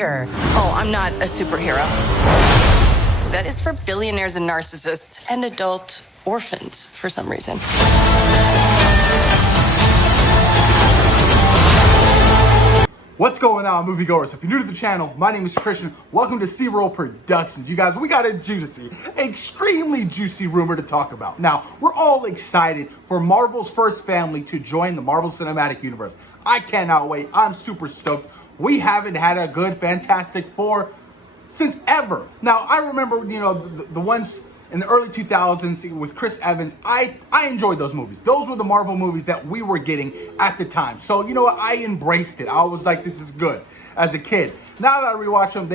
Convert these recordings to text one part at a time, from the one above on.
Avenger. Oh, I'm not a superhero. That is for billionaires and narcissists and adult orphans for some reason. What's going on, moviegoers? If you're new to the channel, my name is Christian. Welcome to C-Roll Productions. You guys, we got a juicy, extremely juicy rumor to talk about. Now, we're all excited for Marvel's first family to join the Marvel Cinematic Universe. I cannot wait. I'm super stoked. We haven't had a good Fantastic Four since ever. Now, I remember, the ones in the early 2000s with Chris Evans. I enjoyed those movies. Those were the Marvel movies that we were getting at the time. So, you know what? I embraced it. I was like, this is good as a kid. Now that I rewatch them,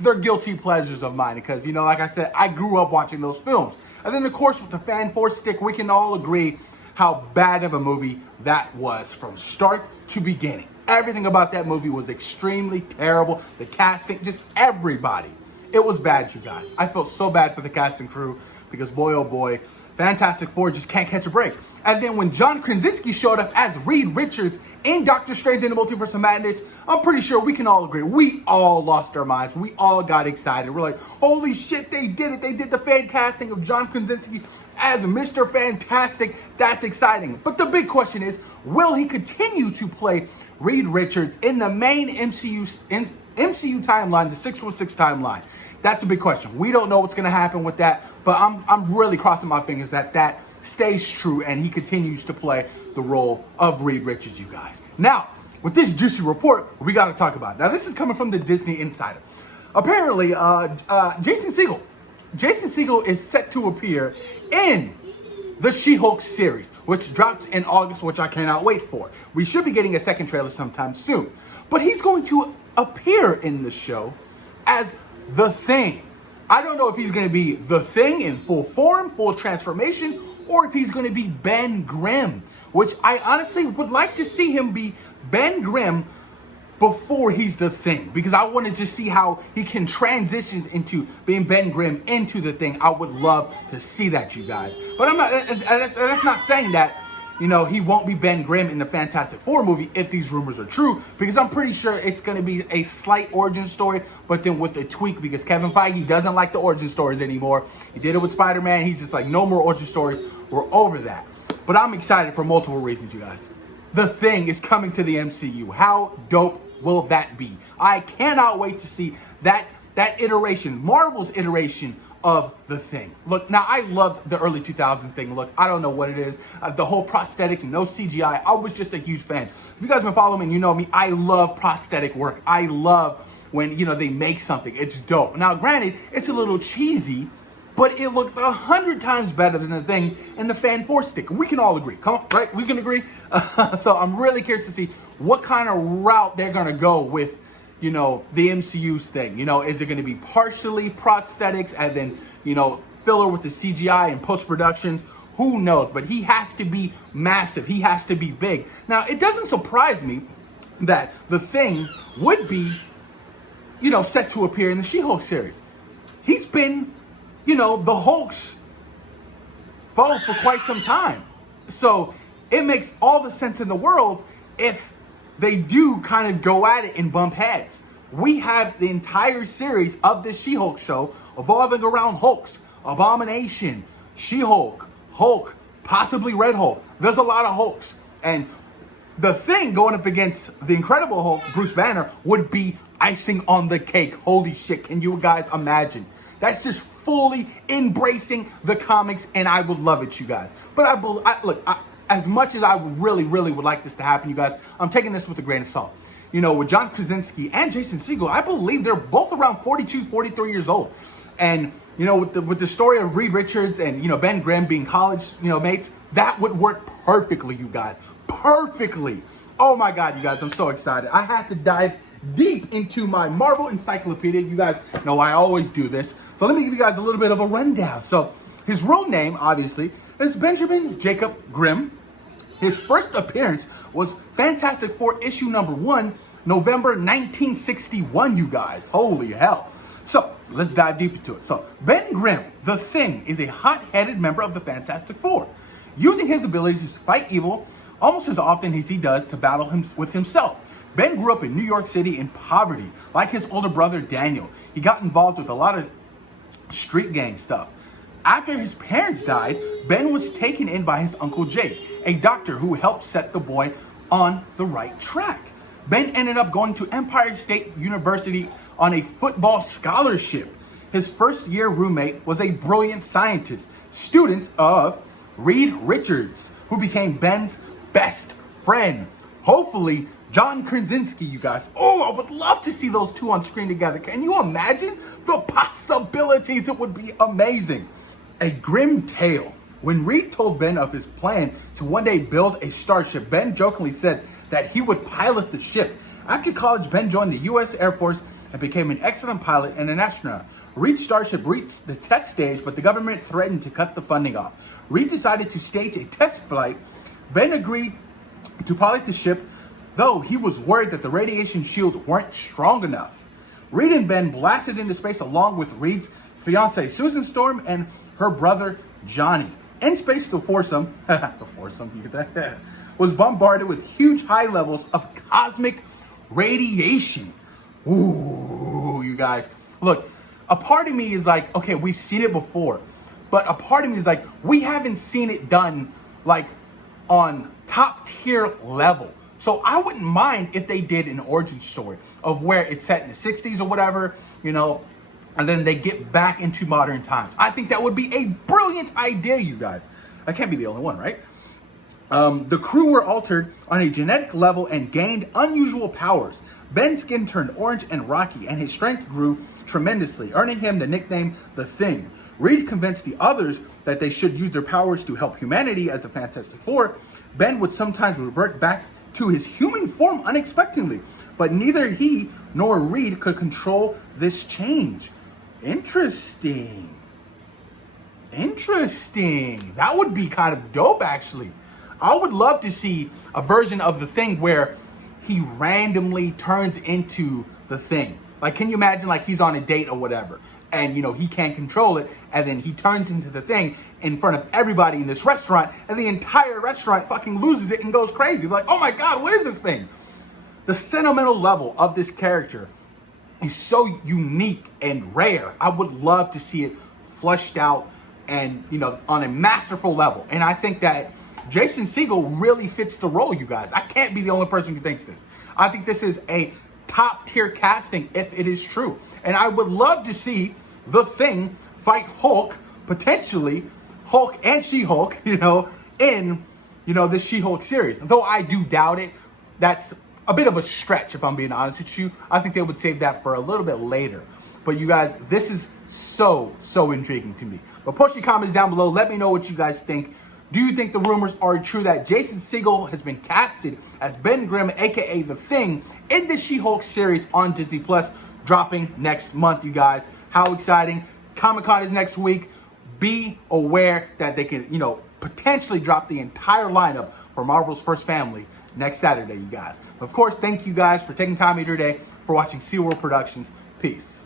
they're guilty pleasures of mine because, like I said, I grew up watching those films. And then, of course, with the Fan Force stick, we can all agree how bad of a movie that was from start to beginning. Everything about that movie was extremely terrible. The casting, just everybody. It was bad, you guys. I felt so bad for the cast and crew because boy, oh boy, Fantastic Four just can't catch a break. And then when John Krasinski showed up as Reed Richards in Doctor Strange in the Multiverse of Madness, I'm pretty sure we can all agree. We all lost our minds. We all got excited. We're like, holy shit, they did it. They did the fan casting of John Krasinski as Mr. Fantastic. That's exciting. But the big question is, will he continue to play Reed Richards in the main MCU timeline, the 616 timeline? That's a big question. We don't know what's going to happen with that, but I'm really crossing my fingers that stays true and he continues to play the role of Reed Richards, you guys. Now, with this juicy report, we got to talk about it. Now, this is coming from the Disney Insider. Apparently, Jason Segel is set to appear in the She-Hulk series, which drops in August, which I cannot wait for. We should be getting a second trailer sometime soon. But he's going to appear in the show as The Thing. I don't know if he's going to be The Thing in full form, full transformation, or if he's going to be Ben Grimm, which I honestly would like to see him be Ben Grimm before he's The Thing, because I want to just see how he can transition into being Ben Grimm into The Thing. I would love to see that, you guys. But I'm not, and that's not saying that, he won't be Ben Grimm in the Fantastic Four movie if these rumors are true, because I'm pretty sure it's going to be a slight origin story, but then with a tweak, because Kevin Feige doesn't like the origin stories anymore. He did it with Spider-Man. He's just like, no more origin stories. We're over that. But I'm excited for multiple reasons, you guys. The Thing is coming to the MCU. How dope will that be? I cannot wait to see that iteration, Marvel's iteration of The Thing. Look, now I loved the early 2000s thing. Look, I don't know what it is. The whole prosthetics and no CGI. I was just a huge fan. If you guys been following me, you know me. I love prosthetic work. I love when, they make something. It's dope. Now, granted, it's a little cheesy, but it looked 100 times better than The Thing and the Fan Force stick. We can all agree. Come on, right? We can agree. So I'm really curious to see what kind of route they're going to go with the MCU's thing. Is it going to be partially prosthetics and then, filler with the CGI and post-production? Who knows? But he has to be massive. He has to be big. Now, it doesn't surprise me that The Thing would be, set to appear in the She-Hulk series. He's been, the Hulk's foe for quite some time. So it makes all the sense in the world if they do kind of go at it and bump heads. We have the entire series of this She-Hulk show evolving around Hulks, Abomination, She-Hulk, Hulk, possibly Red Hulk. There's a lot of Hulks. And The Thing going up against the Incredible Hulk, Bruce Banner, would be icing on the cake. Holy shit, can you guys imagine? That's just fully embracing the comics, and I would love it, you guys. But as much as I really would like this to happen, you guys, I'm taking this with a grain of salt. With John Krasinski and Jason Segel, I believe they're both around 42, 43 years old. And, with the story of Reed Richards and, Ben Grimm being college, mates, that would work perfectly, you guys. Perfectly. Oh my God, you guys, I'm so excited. I had to dive deep into my Marvel encyclopedia. You guys know I always do this. So let me give you guys a little bit of a rundown. So his real name, obviously, is Benjamin Jacob Grimm. His first appearance was Fantastic Four issue #1, November 1961, you guys. Holy hell. So let's dive deep into it. So Ben Grimm, The Thing, is a hot-headed member of the Fantastic Four, using his abilities to fight evil almost as often as he does to battle with himself. Ben grew up in New York City in poverty. Like his older brother Daniel, he got involved with a lot of street gang stuff. After his parents died, Ben was taken in by his uncle Jake, a doctor who helped set the boy on the right track. Ben ended up going to Empire State University on a football scholarship. His first year roommate was a brilliant scientist, student of Reed Richards, who became Ben's best friend. Hopefully, John Krasinski, you guys. Oh, I would love to see those two on screen together. Can you imagine the possibilities? It would be amazing. A grim tale. When Reed told Ben of his plan to one day build a starship, Ben jokingly said that he would pilot the ship. After college, Ben joined the U.S. Air Force and became an excellent pilot and an astronaut. Reed's starship reached the test stage, but the government threatened to cut the funding off. Reed decided to stage a test flight. Ben agreed to pilot the ship, though he was worried that the radiation shields weren't strong enough. Reed and Ben blasted into space along with Reed's fiancée Susan Storm and her brother Johnny. In space, the foursome, you get that, was bombarded with huge high levels of cosmic radiation. Ooh, you guys. Look, a part of me is like, okay, we've seen it before. But a part of me is like, we haven't seen it done like on top tier level. So I wouldn't mind if they did an origin story of where it's set in the 60s or whatever, you know, and then they get back into modern times. I think that would be a brilliant idea, you guys. I can't be the only one, right? The crew were altered on a genetic level and gained unusual powers. Ben's skin turned orange and rocky, and his strength grew tremendously, earning him the nickname The Thing. Reed convinced the others that they should use their powers to help humanity as the Fantastic Four. Ben would sometimes revert back to his human form unexpectedly, but neither he nor Reed could control this change. Interesting. That would be kind of dope, actually. I would love to see a version of The Thing where he randomly turns into the Thing. Like, can you imagine, like, he's on a date or whatever, and, you know, he can't control it, and then he turns into the Thing in front of everybody in this restaurant, and the entire restaurant fucking loses it and goes crazy. Like, oh my God, what is this thing? The sentimental level of this character is so unique and rare. I would love to see it fleshed out and, you know, on a masterful level. And I think that Jason Segel really fits the role, you guys. I can't be the only person who thinks this. I think this is a top tier casting if it is true. And I would love to see The Thing fight Hulk, potentially Hulk and She-Hulk, you know, in, you know, the She-Hulk series. Though I do doubt it. That's a bit of a stretch, if I'm being honest with you. I think they would save that for a little bit later. But you guys, this is so intriguing to me. But post your comments down below. Let me know what you guys think. Do you think the rumors are true that Jason Segel has been casted as Ben Grimm, aka The Thing, in the She-Hulk series on Disney Plus, dropping next month, you guys? How exciting. Comic-Con is next week. Be aware that they can, you know, potentially drop the entire lineup for Marvel's First Family next Saturday, you guys. Of course, thank you guys for taking time out of your day for watching SeaWorld Productions. Peace.